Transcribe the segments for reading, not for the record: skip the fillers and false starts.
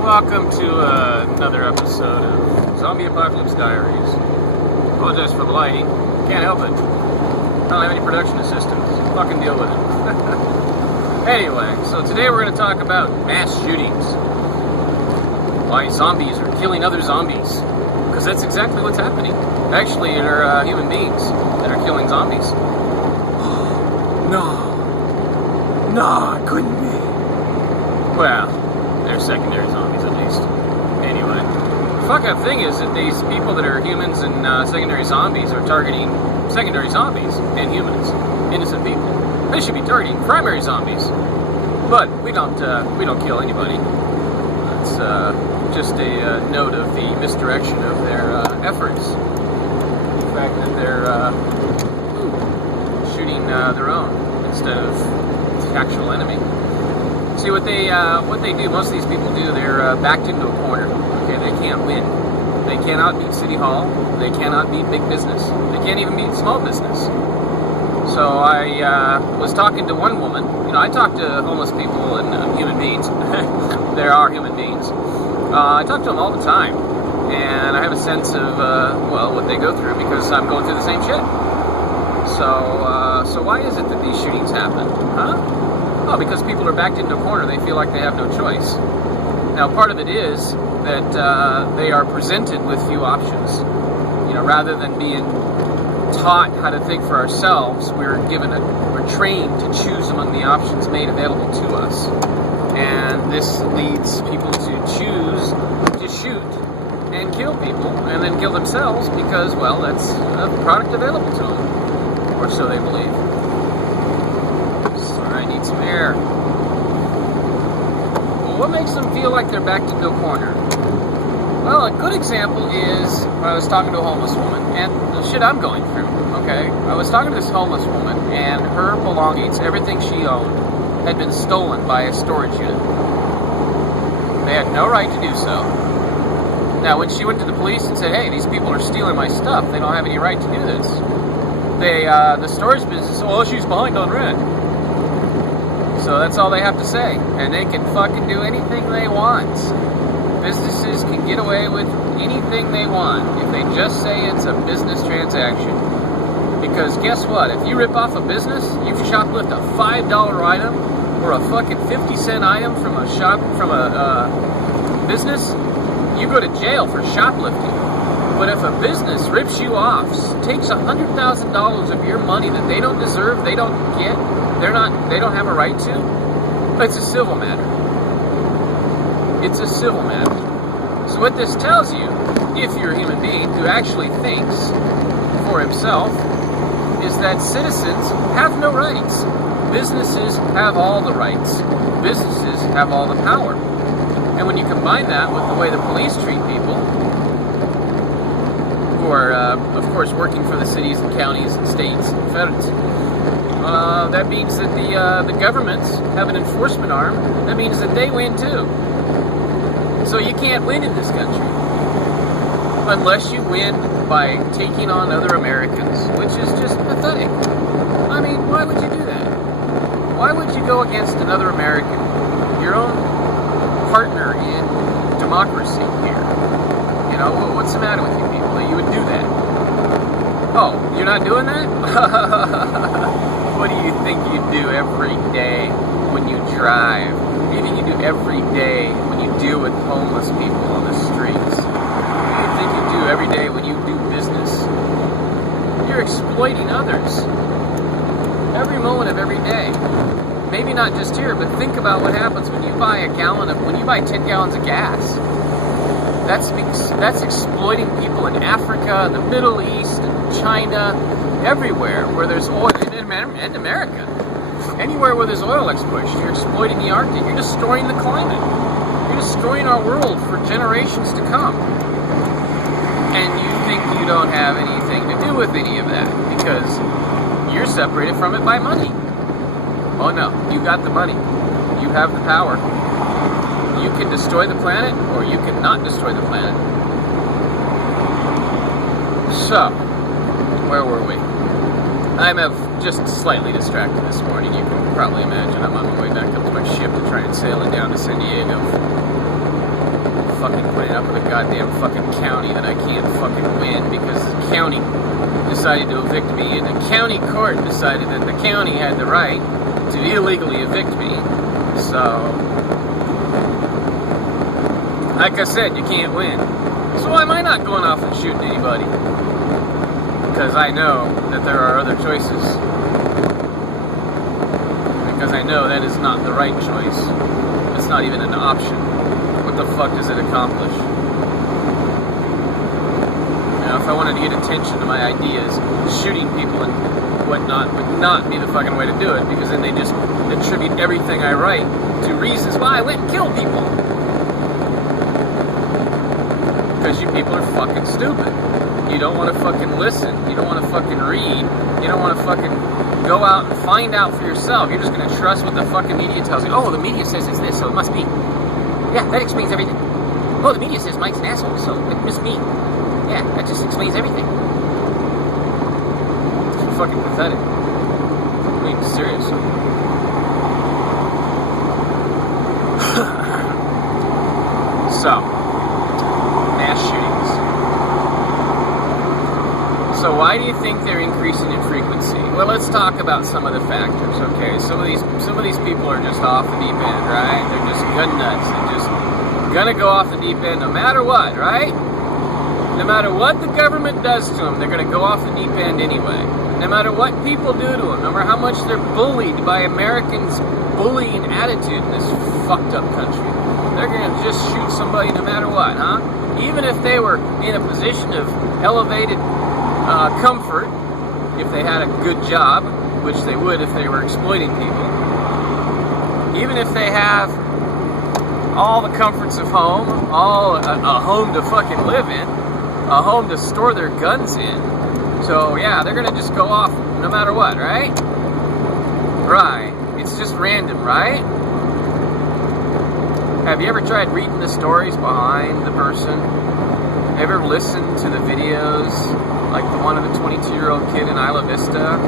Welcome to another episode of Zombie Apocalypse Diaries. Apologize for the lighting. Can't help it. I don't have any production assistants. Fucking deal with it. Anyway, so today we're going to talk about mass shootings. Why zombies are killing other zombies. Because that's exactly what's happening. Actually, there are human beings that are killing zombies. No, it couldn't be. Well, they're secondary zombies at least. Anyway, the fuck up thing is that these people that are humans and secondary zombies are targeting secondary zombies and humans, innocent people. They should be targeting primary zombies, but we don't kill anybody. That's just a note of the misdirection of their efforts. The fact that they're shooting their own instead of the actual enemy. See, what they do, most of these people do, they're backed into a corner. Okay, they can't win. They cannot beat City Hall. They cannot beat big business. They can't even beat small business. So I was talking to one woman. You know, I talk to homeless people and human beings. There are human beings. I talk to them all the time. And I have a sense of, what they go through because I'm going through the same shit. So why is it that these shootings happen? Huh? Oh, because people are backed into a corner. They feel like they have no choice. Now, part of it is that they are presented with few options. You know, rather than being taught how to think for ourselves, we're trained to choose among the options made available to us. And this leads people to choose to shoot and kill people, and then kill themselves because, well, that's a product available to them. Or so they believe. I need some air. Well, what makes them feel like they're backed into a corner? Well, a good example is I was talking to a homeless woman, and the shit I'm going through, okay? I was talking to this homeless woman, and her belongings, everything she owned, had been stolen by a storage unit. They had no right to do so. Now, when she went to the police and said, hey, these people are stealing my stuff, they don't have any right to do this, the storage business, well, she's behind on rent. So that's all they have to say. And they can fucking do anything they want. Businesses can get away with anything they want if they just say it's a business transaction. Because guess what? If you rip off a business, you shoplift a $5 item or a fucking 50-cent item from a business, you go to jail for shoplifting. But if a business rips you off, takes $100,000 of your money that they don't deserve, they don't get, they don't have a right to, it's a civil matter. It's a civil matter. So what this tells you, if you're a human being who actually thinks for himself, is that citizens have no rights. Businesses have all the rights. Businesses have all the power. And when you combine that with the way the police treat people, who are, of course, working for the cities and counties and states and feds, that means that the governments have an enforcement arm. That means that they win too. So you can't win in this country unless you win by taking on other Americans, which is just pathetic. I mean, why would you do that? Why would you go against another American, your own partner in democracy here? You know, what's the matter with you people that you would do that? Oh, you're not doing that? What do you think you do every day when you drive? What do you think you do every day when you deal with homeless people on the streets? What do you think you do every day when you do business? You're exploiting others. Every moment of every day. Maybe not just here, but think about what happens when you buy 10 gallons of gas. That's exploiting people in Africa, the Middle East, China, everywhere where there's oil, and America. Anywhere where there's oil exploration, you're exploiting the Arctic. You're destroying the climate. You're destroying our world for generations to come. And you think you don't have anything to do with any of that because you're separated from it by money. Oh no, you got the money. You have the power. You can destroy the planet, or you can not destroy the planet. So, where were we? I'm just slightly distracted this morning. You can probably imagine I'm on my way back up to my ship to try and sail it down to San Diego. fucking putting up with a goddamn fucking county that I can't fucking win because the county decided to evict me, and the county court decided that the county had the right to illegally evict me. So, like I said, you can't win. So why am I not going off and shooting anybody? Because I know that there are other choices. Because I know that is not the right choice. It's not even an option. What the fuck does it accomplish? You know, if I wanted to get attention to my ideas, shooting people and whatnot would not be the fucking way to do it, because then they just attribute everything I write to reasons why I went and killed people. Because you people are fucking stupid. You don't want to fucking listen. You don't want to fucking read. You don't want to fucking go out and find out for yourself. You're just going to trust what the fucking media tells you. Oh, the media says it's this, so it must be. Yeah, that explains everything. Oh, the media says Mike's an asshole, so it must be. Yeah, that just explains everything. It's fucking pathetic. I mean, seriously. So, mass shootings. So why do you think they're increasing in frequency? Well, let's talk about some of the factors, okay? Some of these people are just off the deep end, right? They're just gun nuts. They're just gonna go off the deep end no matter what, right? No matter what the government does to them, they're gonna go off the deep end anyway. No matter what people do to them, no matter how much they're bullied by Americans' bullying attitude in this fucked up country, they're gonna just shoot somebody no matter what, huh? Even if they were in a position of elevated comfort, if they had a good job, which they would if they were exploiting people. Even if they have all the comforts of home, a home to fucking live in, a home to store their guns in. So yeah, they're gonna just go off no matter what, right? Right. It's just random, right? Have you ever tried reading the stories behind the person? Ever listened to the videos, like the one of the 22-year-old kid in Isla Vista?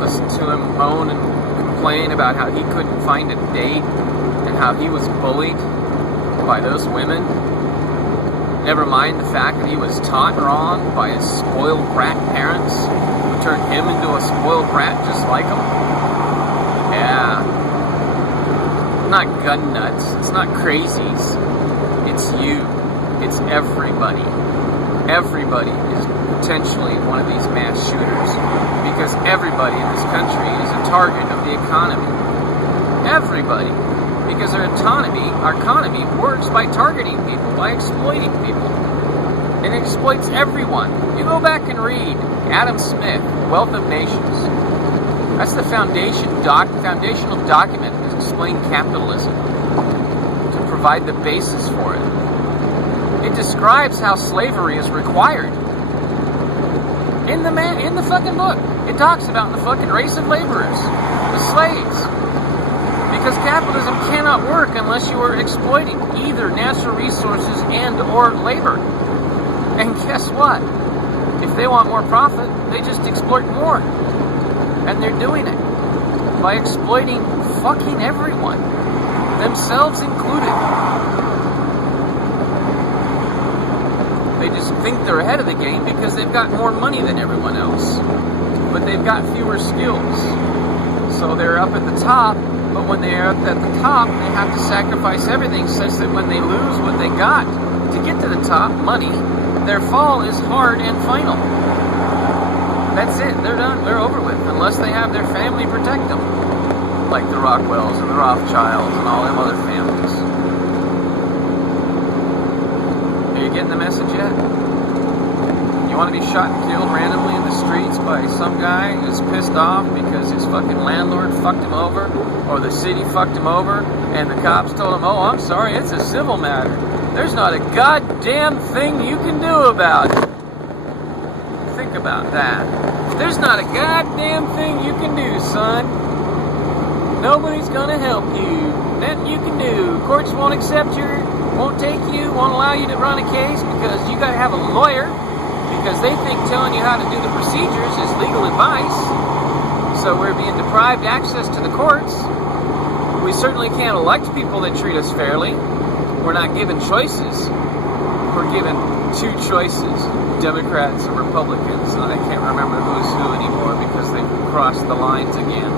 Listen to him moan and complain about how he couldn't find a date and how he was bullied by those women. Never mind the fact that he was taught wrong by his spoiled brat parents, who turned him into a spoiled brat just like him. Yeah. Not gun nuts. It's not crazies. It's you. It's everybody. Everybody is potentially one of these mass shooters, because everybody in this country is a target of the economy. Everybody. Because our economy works by targeting people, by exploiting people. And it exploits everyone. You go back and read Adam Smith, Wealth of Nations. That's the foundational document that explains capitalism, to provide the basis for it. It describes how slavery is required. In the fucking book. It talks about the fucking race of laborers, the slaves. Because capitalism cannot work unless you are exploiting either natural resources and or labor. And guess what? If they want more profit, they just exploit more. And they're doing it by exploiting fucking everyone, themselves included. They just think they're ahead of the game because they've got more money than everyone else. But they've got fewer skills. So they're up at the top, but when they're up at the top, they have to sacrifice everything such that when they lose what they got to get to the top, money, their fall is hard and final. That's it. They're done. They're over with. Unless they have their family protect them. Like the Rockwells and the Rothschilds and all them other families. Are you getting the message yet? You want to be shot and killed randomly in the streets by some guy who's pissed off because his fucking landlord fucked him over, or the city fucked him over, and the cops told him, oh, I'm sorry, it's a civil matter. There's not a goddamn thing you can do about it. Think about that. There's not a goddamn thing you can do, son. Nobody's gonna help you. Nothing you can do. Courts won't accept you, won't take you, won't allow you to run a case because you gotta have a lawyer, because they think telling you how to do the procedures is legal advice. So we're being deprived access to the courts. We certainly can't elect people that treat us fairly. we're not given choices. We're given two choices, Democrats and Republicans, and I can't remember who's who anymore because they crossed the lines again.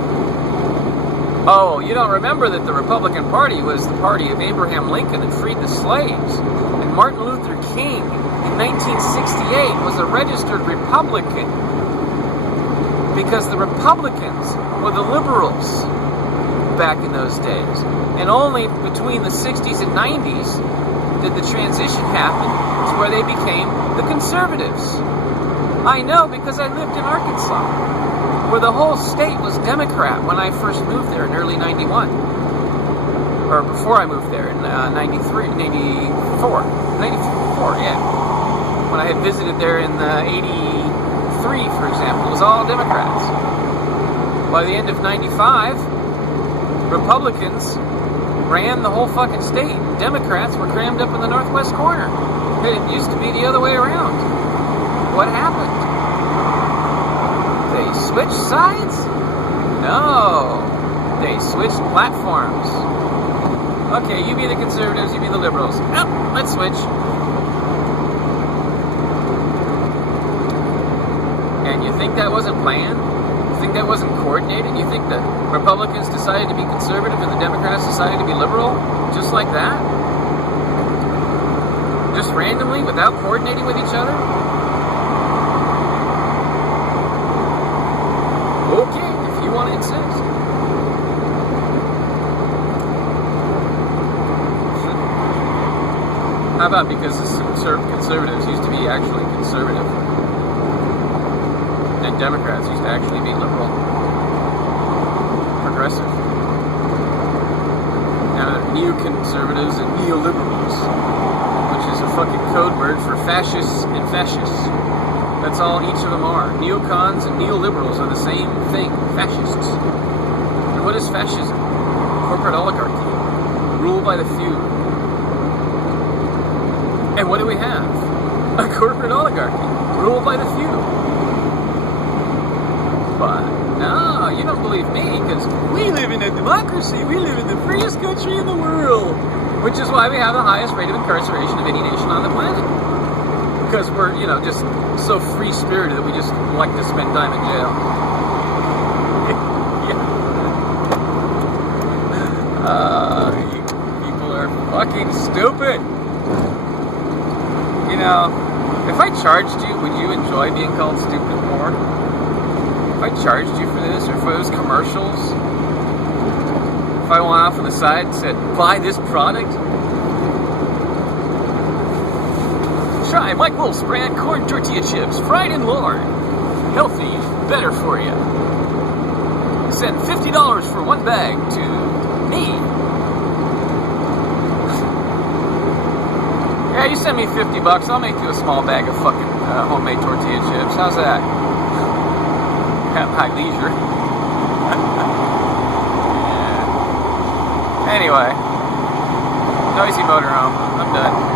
Oh, you don't remember that the Republican Party was the party of Abraham Lincoln that freed the slaves, and Martin Luther King in 1968 was a registered Republican because the Republicans were the liberals back in those days, and only between the 60s and 90s did the transition happen to where they became the conservatives. I know because I lived in Arkansas, where the whole state was Democrat when I first moved there in early 91. Or before I moved there in 94, yeah. When I had visited there in 83, for example, it was all Democrats. By the end of 95, Republicans ran the whole fucking state. Democrats were crammed up in the northwest corner. It used to be the other way around. What happened? They switched sides? No. They switched platforms. Okay, you be the conservatives, you be the liberals. Yep, let's switch. And you think that wasn't planned? You think that wasn't coordinated? You think the Republicans decided to be conservative and the Democrats decided to be liberal? Just like that? Just randomly, without coordinating with each other? Okay, if you want to insist. How about because the conservatives used to be actually conservative, and Democrats used to actually be liberal, progressive. Now they're neoconservatives and neoliberals, which is a fucking code word for fascists and fascists. That's all each of them are. Neocons and neoliberals are the same thing, fascists. And what is fascism? Corporate oligarchy, rule by the few. And what do we have? A corporate oligarchy, rule by the few. But no, you don't believe me, because we live in a democracy. We live in the freest country in the world, which is why we have the highest rate of incarceration of any nation on the planet. Because we're, just so free-spirited that we just like to spend time in jail. You people are fucking stupid. If I charged you, would you enjoy being called stupid more? If I charged you for this, or for those commercials, if I went off on the side and said, buy this product, try Mike Wolf's brand corn tortilla chips, fried in lard, healthy, better for you. Send $50 for one bag to me. Yeah, you send me $50, I'll make you a small bag of fucking homemade tortilla chips. How's that? At my leisure. Yeah. Anyway, noisy motorhome. I'm done.